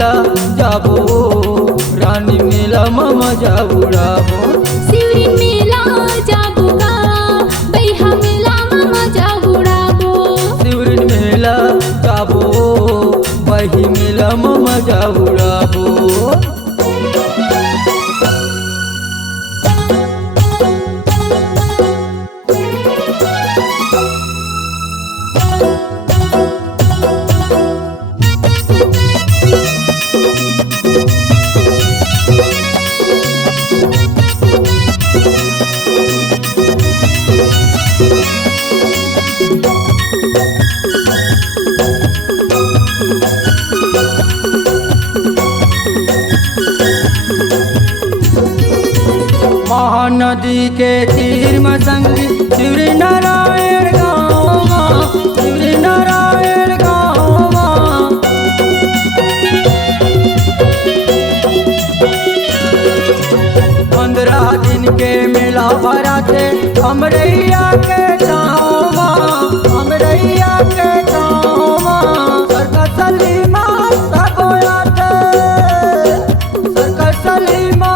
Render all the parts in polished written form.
मेला जाबो रानी मेला मजा उड़ाबो। शिवरिन मेला जाबो गा बैहा मेला मजा उड़ाबो। शिवरिन मेला जाबो बही मेला मजा उड़ाबो। महानदी के तीर में संगी शिवरी नारायण गाँव, शिवरी नारायण गाँव। 15 दिन के मेला भरा थे हमरैया के गाँव, हमरैया के गाँव। सर्कस सलीमा सब आते, सर्कस सलीमा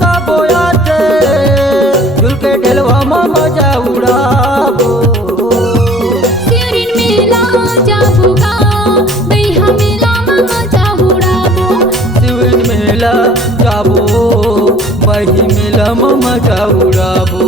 सब आते, झूल के ढेलवा मजा उड़ाबो। शिवरिन मेला जाबो गा बैहा मेला मजा उड़ाबो। शिवरिन मेला जाबो बही मेला मजा उड़ाबो।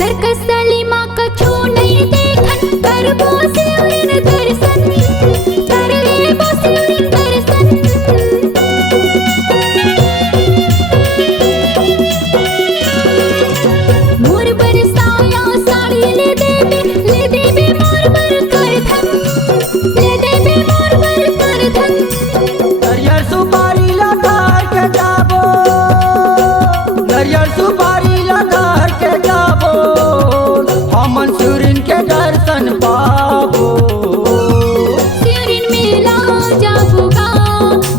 सर्कस सलीमा कछु नहीं देखन करबो शिवरिन दर्शन, कर लेबो शिवरिन दर्शन। मोर बरसाया साड़ी ले देबे मोर बर कर धन, ले देबे मोर बर कर धन। नरियर सुपारी लगा के जाबो, नरियर सुपारी लगा के जाबो, हमन शिवरिन के दर्शन पाबो। शिवरिन मेला जाबो गा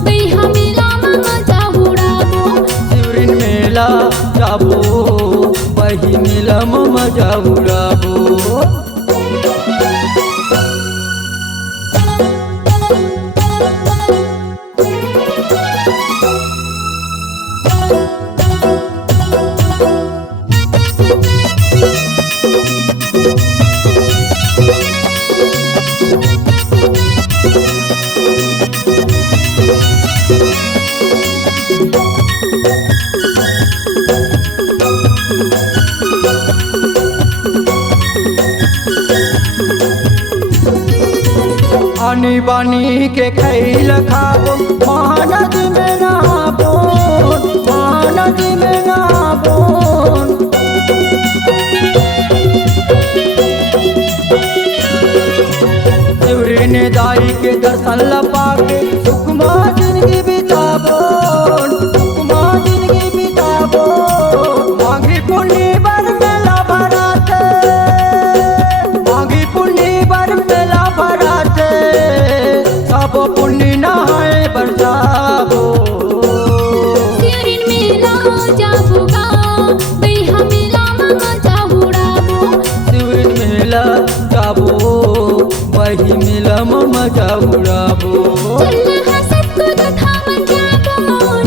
बैहा मेला मजा उड़ाबो। शिवरिन मेला जाबो बही मेला मजा उड़ाबो। आनी बानी के खैल खाबो, महानदी में नहाबो, महानदी में नहाबो। शिवरिन दाई के दर्शन पाके सुखमा जिंदगी बिताबो, सुखमा जिंदगी बिताबो। मांगी पुण्य बर मेला भराते, मांगी पुण्य बर मेला भराते, सब पुण्य नहाए बरसाबो। शिवरिन मेला जाबो गा बैहा मेला मजा उड़ाबो। शिवरिन मेला जाबो बही मेला मजा उड़ाबो। चल हसत को थामन जाबो,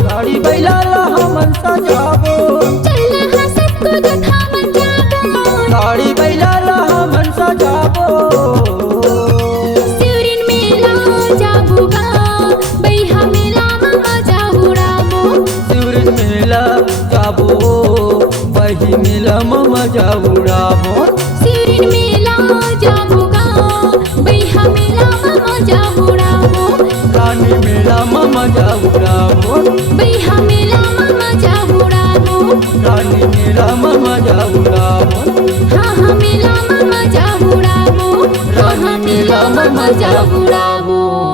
गाड़ी बैला हमन सजाबो, चल हसत को थामन जाबो, गाड़ी बैला हमन सजाबो। शिवरिन मेला जाबो गा बैहा मेला मजा उड़ाबो। शिवरिन मेला जाबो बही मेला मजा उड़ाबो। शिवरिन मेला जाबो गा बैहा मेला मजा उड़ाबो। रानी मेला मजा उड़ाबो, बैहा मेला मजा उड़ाबो। रानी मेला मजा उड़ाबो। हाँ हाँ मेला मजा उड़ाबो, हाँ हाँ मेला मजा उड़ाबो। हो।